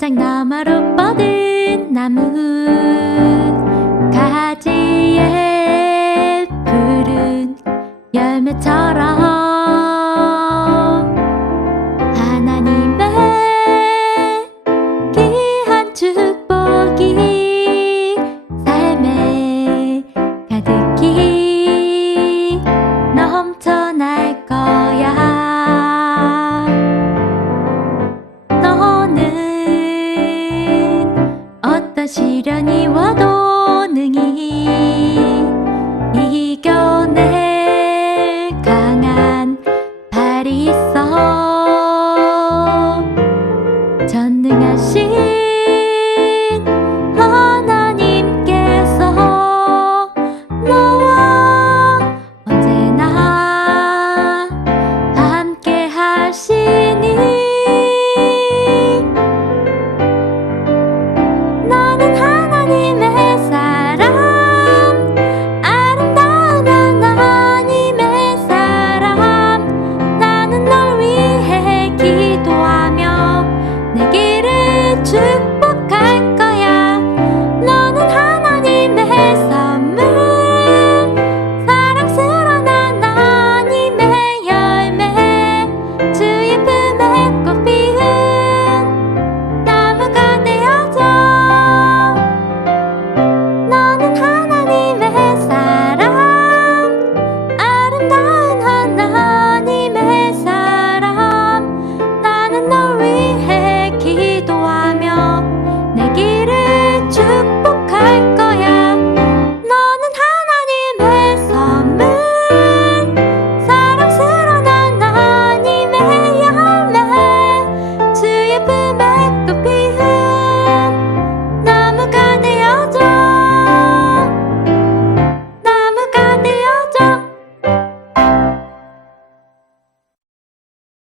한창 나마로 뻗은 나무 가지에 푸른 열매처럼 にはどう to